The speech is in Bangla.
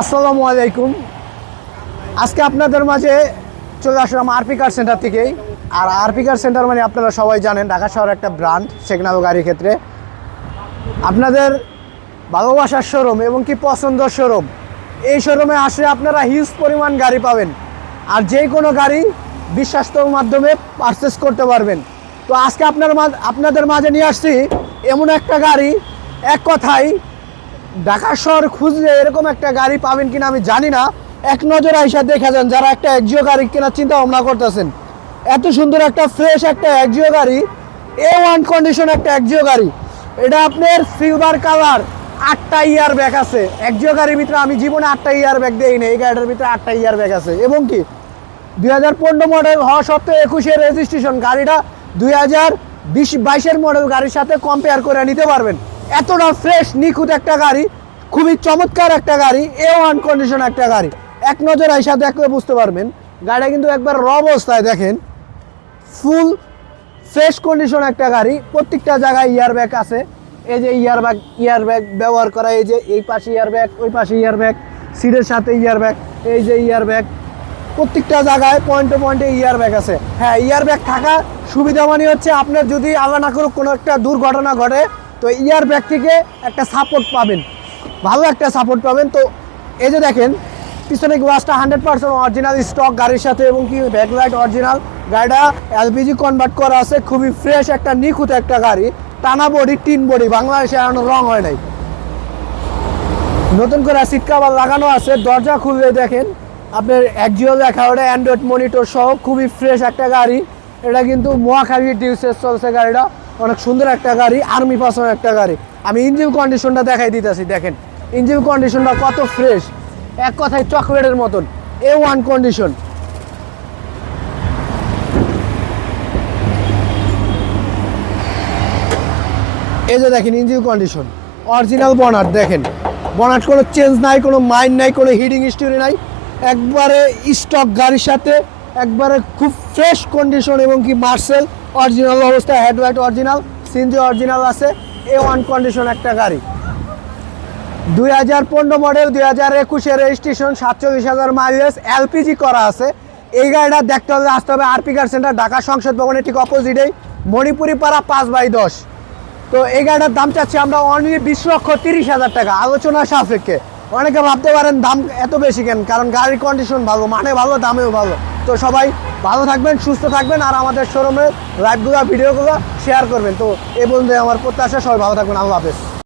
আসসালামু আলাইকুম। আজকে আপনাদের মাঝে চলে আসলাম আরপি কার সেন্টার থেকেই। আর আরপি কার সেন্টার মানে আপনারা সবাই জানেন, ঢাকা শহর একটা ব্র্যান্ড সেকনাল গাড়ির ক্ষেত্রে। আপনাদের ভালোবাসার শোরুম এবং কি পছন্দের শোরুম এই শোরুমে আসলে আপনারা হিউজ পরিমাণ গাড়ি পাবেন। আর যে কোনো গাড়ি বিশ্বাস্তর মাধ্যমে পারচেস করতে পারবেন। তো আজকে আপনার আপনাদের মাঝে নিয়ে আসছি এমন একটা গাড়ি, এক কথায় ঢাকা শহর খুঁজলে এরকম একটা গাড়ি পাবেন কিনা আমি জানি না। এক নজর আইসা দেখা যান, যারা একটা একজিও গাড়ি কেনার চিন্তা ভাবনা করতেছেন। এত সুন্দর একটা ফ্রেশ একটা একজিও গাড়ি এ ওয়ান কন্ডিশন একটা একজিও গাড়ি। এটা আপনার সিলভার কালার আটটা ইয়ার ব্যাগ আছে। একজিও গাড়ির ভিতরে আমি জীবনে আটটা ইয়ার ব্যাগ দিই না এই গাড়িটার ভিতরে আটটা ইয়ার ব্যাগ আছে। এবং কি, দুই হাজার পনেরো মডেল হওয়া সত্ত্বেও একুশে রেজিস্ট্রেশন গাড়িটা দুই হাজার বিশ বাইশের মডেল গাড়ির সাথে কম্পেয়ার করে নিতে পারবেন। এতটা ফ্রেশ নিখুঁত একটা গাড়ি, খুবই চমৎকার একটা গাড়ি এ ওয়ান কন্ডিশন একটা গাড়ি। এক নজর আইসা দেখলে বুঝতে পারবেন, গাড়িটা কিন্তু একবার র অবস্থায় দেখেন। ফুল ফ্রেশ কন্ডিশন একটা গাড়ি, প্রত্যেকটা জায়গায় ইয়ার ব্যাগ আছে। এই যে ইয়ার ব্যাগ ইয়ার ব্যাগ ব্যবহার করা, এই যে এই পাশে ইয়ার ব্যাগ ওই পাশে ইয়ার ব্যাগ সিটের সাথে ইয়ার ব্যাগ এই যে ইয়ার ব্যাগ প্রত্যেকটা জায়গায় পয়েন্টে পয়েন্টে ইয়ার ব্যাগ আছে। হ্যাঁ ইয়ার ব্যাগ থাকা সুবিধা মানে হচ্ছে আপনার যদি আল্লাহ না করুক, কোনো একটা দুর্ঘটনা ঘটে তো ইয়ার ব্যাগ থেকে একটা সাপোর্ট পাবেন। ভালো একটা সাপোর্ট পাবেন। তো এই যে দেখেন, পিছনে গ্লাসটা হান্ড্রেড পার্সেন্ট অরিজিনাল স্টক গাড়ির সাথে এবং কি ব্যাকলাইট অরিজিনাল গাড়িটা এলপিজি কনভার্ট করা আছে, খুবই ফ্রেশ একটা, নিখুঁত একটা গাড়ি। টানা বডি টিন বডি বাংলাদেশে এখনও রং হয় নাই। নতুন করে সিট কাভার লাগানো আছে, দরজা খুললে দেখেন, আপনার একজিও লেখা ওটা অ্যান্ড্রয়েড মনিটর সহ খুবই ফ্রেশ একটা গাড়ি। এটা কিন্তু মহাখালী ডিউসেস চলছে গাড়িটা। অনেক সুন্দর একটা গাড়ি আর্মি পাসন একটা গাড়ি। আমি ইঞ্জিন কন্ডিশনটা দেখাই দিতেছি, দেখেন। ইঞ্জিন কন্ডিশনটা কত ফ্রেশ এক কথায় চকলেটের মতন। এ ওয়ান কন্ডিশন এই যে দেখেন ইঞ্জিন কন্ডিশন অরিজিনাল বনাট দেখেন। বনাট কোনো চেঞ্জ নাই, কোনো মাইন্ড নাই, কোনো হিডিং স্টোরি নাই। একবারে স্টক গাড়ির সাথে, একবারে খুব ফ্রেশ কন্ডিশন এবং কি মার্সেল অরিজিনাল অবস্থায় হেডলাইট অরিজিনাল সিনজি অরিজিনাল আছে এ ওয়ান কন্ডিশন একটা গাড়ি। দুই হাজার পনেরো মডেল দুই হাজার একুশে রেজিস্ট্রেশন সাতচল্লিশ হাজার মাইলেজ এলপিজি করা আছে। এই গাড়িটা দেখতে হলে আসতে হবে আরপি কার সেন্টার ঢাকা সংসদ ভবনের ঠিক অপোজিটেই মণিপুরি পাড়া পাঁচ বাই দশ। তো এই গাড়িটার দাম চাচ্ছি আমরা অনলি বিশ লক্ষ তিরিশ হাজার টাকা, আলোচনা সাপেক্ষে। অনেকে ভাবতে পারেন দাম এত বেশি কেন? কারণ গাড়ির কন্ডিশন ভালো মানে ভালো, দামেও ভালো। তো সবাই ভালো থাকবেন, সুস্থ থাকবেন আর আমাদের শোরুমের লাইভগুলো ভিডিওগুলো শেয়ার করবেন। তো এ বন্ধু আমার প্রত্যাশা, সবাই ভালো থাকবেন, আল্লাহ হাফেজ।